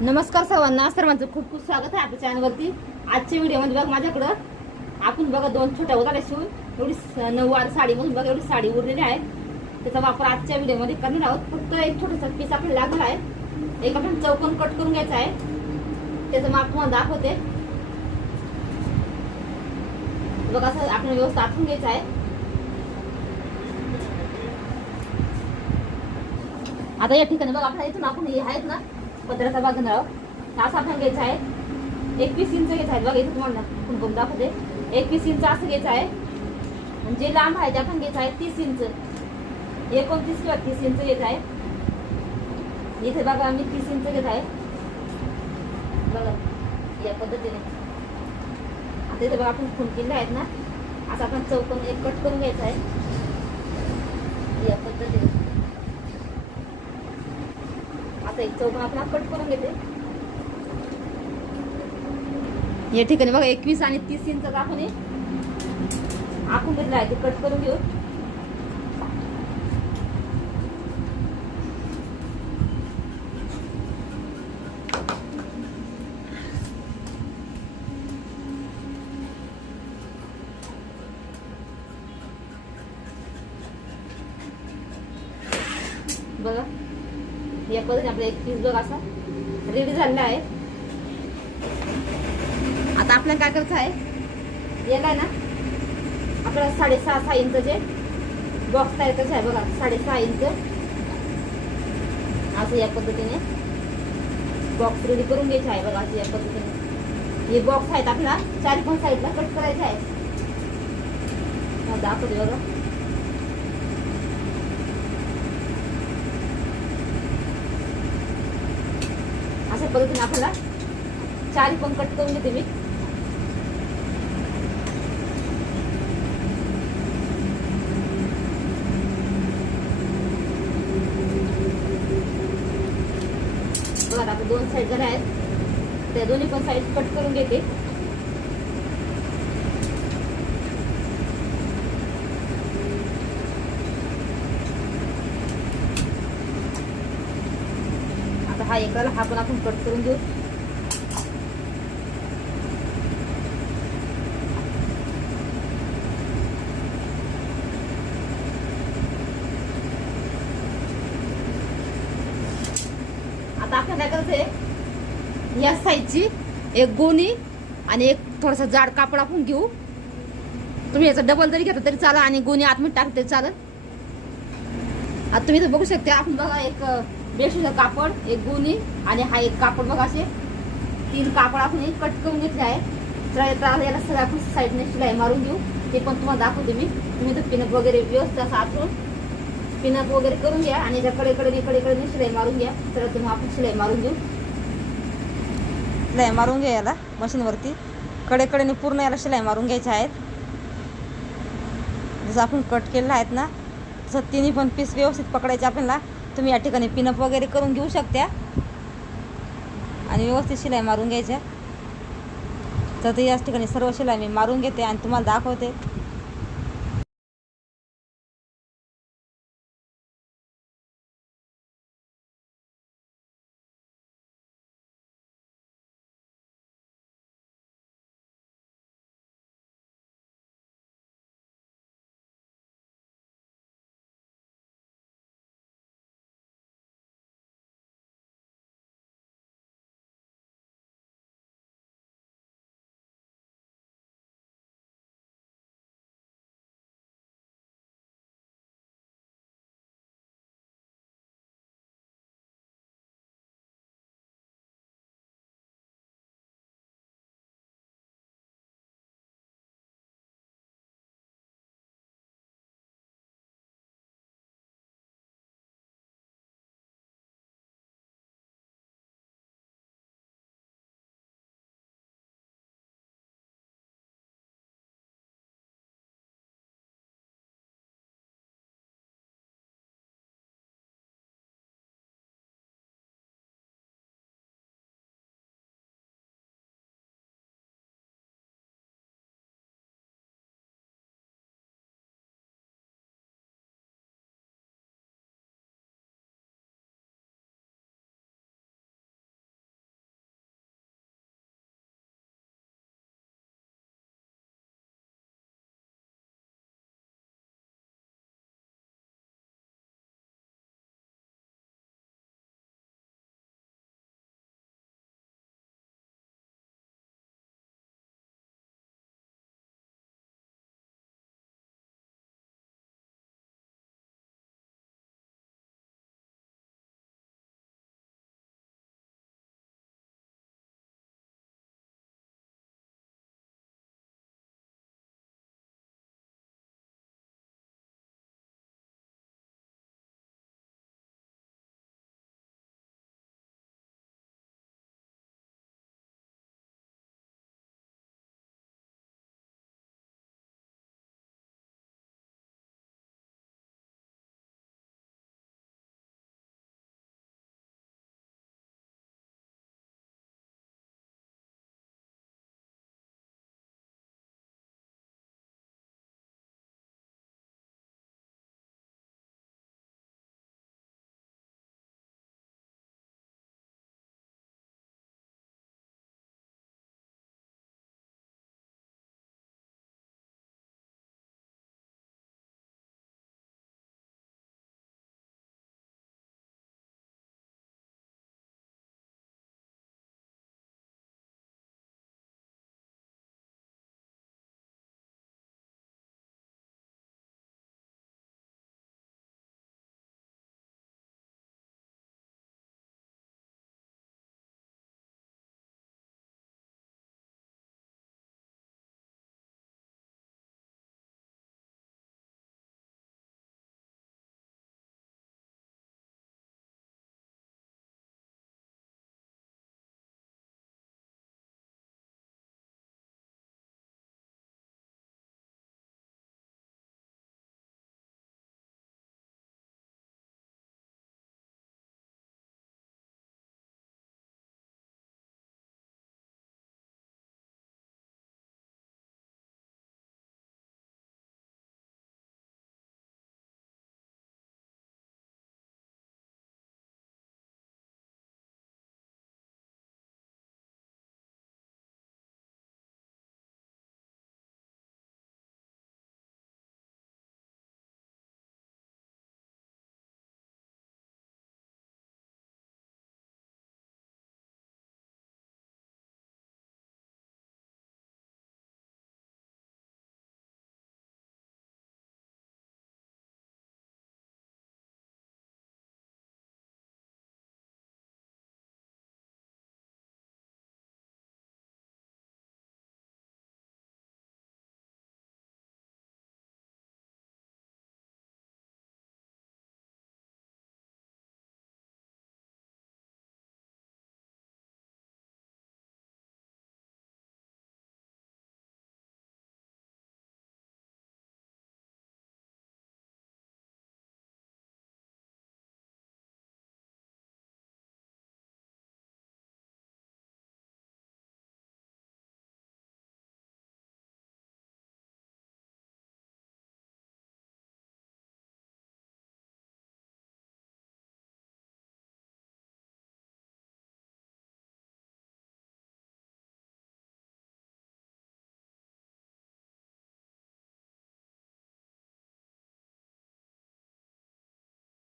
नमस्कार सर्वांना सर्वांचं खूप खूप स्वागत आहे आपल्या चॅनलवरती आजच्या व्हिडिओमध्ये बघ माझ्याकडं आपण बघा दोन छोट्या उदाऱ्या शिवून. एवढी स- नऊवार साडी म्हणून बघा एवढी साडी उरलेली आहे. त्याचा वापर आजच्या व्हिडिओमध्ये करणार आहोत. फक्त एक छोटासा पीस आपल्याला लागला आहे. एक आपण चौकोन कट करून घ्यायचा आहे. त्याचं माप तुम्हाला दाखवते. बघा असं आपण व्यवस्था आखून घ्यायचं आहे. आता या ठिकाणी बघा आपल्या इथून आपण हे आहेत ना पत्राचा भाग घेणार असा असं आपण आहे. एकवीस इंच घ्यायचा आहे. बघा इथं तुम्हाला कुंकुम दाखवते. एकवीस इंच असं घ्यायचं आहे. म्हणजे जे लांब आहे ते आपण घ्यायचं आहे तीस इंच. एकोणतीस किंवा तीस इंच घेत आहे. इथे बघा मी तीस इंच घेत आहे. बघा या पद्धतीने. आता इथे बघा आपण खुंटीला आहेत ना. असं आपण चौकोन एक कट करून घ्यायचं आहे. या पद्धतीने. आता एक चौकोन आपण कट करून घेते. या ठिकाणी बघा एकवीस आणि तीस इंचाचा आपण हे. आखून घेतला आहे ते कट करून घेऊ. बघा. या पद्धतीने आपला एक पीस बघ असा रेडी झालेला आहे. आता आपल्याला काय करायचं आहे? याला ना? आपल्याला साडेसहा सहा इंच जे बॉक्स तयार करायचं आहे बघा साडेसहा इंच. असं या पद्धतीने बॉक्स रेडी करून घ्यायचं आहे बघा असं या पद्धतीने. हे बॉक्स आहेत आपला चार पण साईडला कट करायचा आहे. दाखवते बघा. अशा पद्धतीने आपल्याला चारी पण कट करून घेते मी. बघा आता दोन साईड झाल्या आहेत. त्या दोन्ही पण साईड कट करून घेते आता हा एकाला हा पण आपण कट करून घेऊ. आता आपण काय करायचंय? या साईजची एक गोणी आणि एक थोडासा जाड कापड आपण घेऊ. तुम्ही याचा डबल जरी घेतला तरी चाला आणि गोणी आतमध्ये टाकते चालत आता तुम्ही तर बघू शकता आपण बघा एक बेडशीटचं कापड एक गुणी आणि हा एक कापड बघा असे. तीन कापड आपण कट करून घेतले आहे. तर याला सगळं आपण साईडने शिलाई मारून घेऊ. ते पण तुम्हाला दाखवते मी. तुम्ही तर पिनअप वगैरे व्यवस्थित असं आतून पिनअप वगैरे करून घ्या आणि याच्या कडेकडे कडेकडे शिलाई मारून घ्या. तर तुम्ही आपण शिलाई मारून घेऊ. शिलाई मारून घ्या याला मशीनवरती. कडेकडेने पूर्ण याला शिलाई मारून घ्यायच्या आहेत. जसं आपण कट केलेला आहेत ना तसं तिन्ही पण पीस व्यवस्थित पकडायचे आपल्याला. तुम्ही या ठिकाणी पिनअप वगैरे करून घेऊ शकता. आणि व्यवस्थित शिलाई मारून घ्यायच्या. तर ते याच ठिकाणी सर्व शिलाई मी मारून घेते आणि तुम्हाला दाखवते.